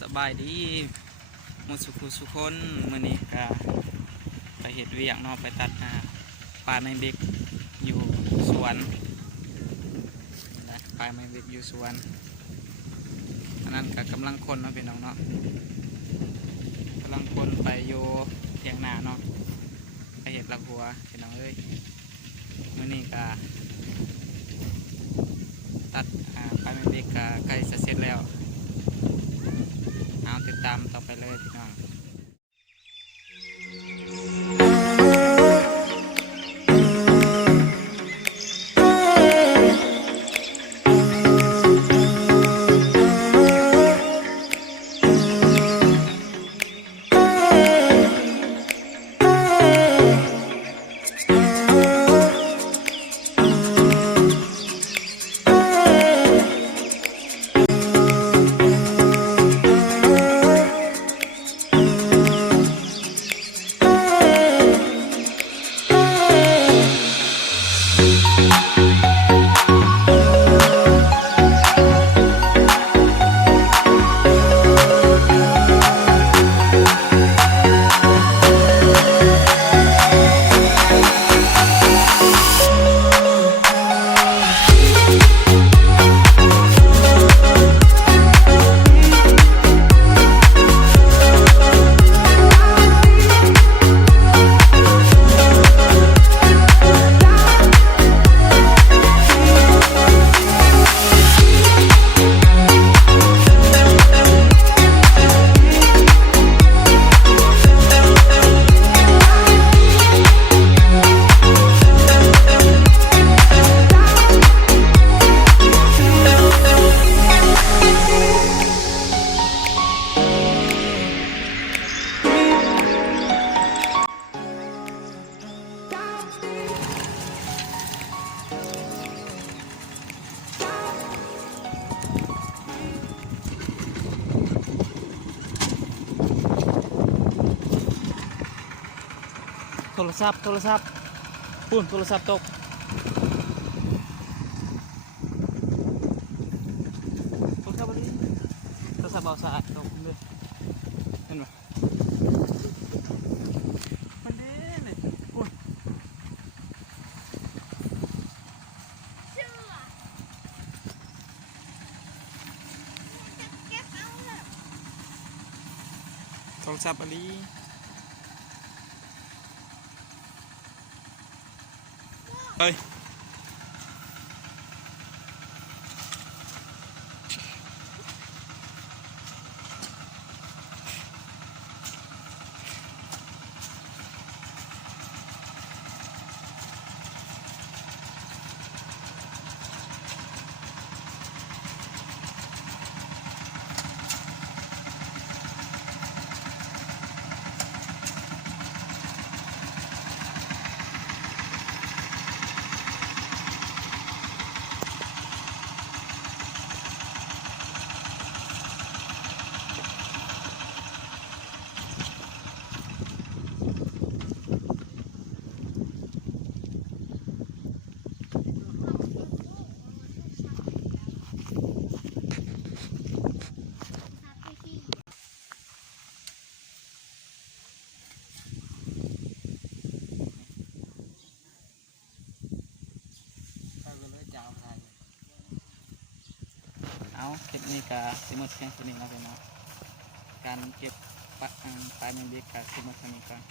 สบายดีหมดสุคนมื้อนี้ก็ไปเฮ็ดเวียกเนาะไปตัดปลาไม้เบ็กอยู่สวนปลาไม้เบ็กอยู่สวนอันนั้นก็กำลังคนเนาะพี่น้องเนาะกำลังคนไปอยู่เถียงนาเนาะไปเฮ็ดลักหัวพี่น้องเอ้ยมื้อนี้ก็ตัดปลาไม้เบ็กก็ใกล้จะเสร็จแล้วเอาติดตามต่อไปเลยพี่น้องโทรศัพท์ปุ่นโทรศัพท์ตกโทรศัพท์อันนี้โทรศัพท์เบาสะอาดตกเลยเห็นไหมมันดีเลยปุ่นโทรศัพท์อันนี้เฮ้ยเอาคลิปนี้ก็สิหมดเพียงเท่านี้นะพี่น้องการเก็บปลาเมนเบ็กก็สิหมดเท่านี้ก่อน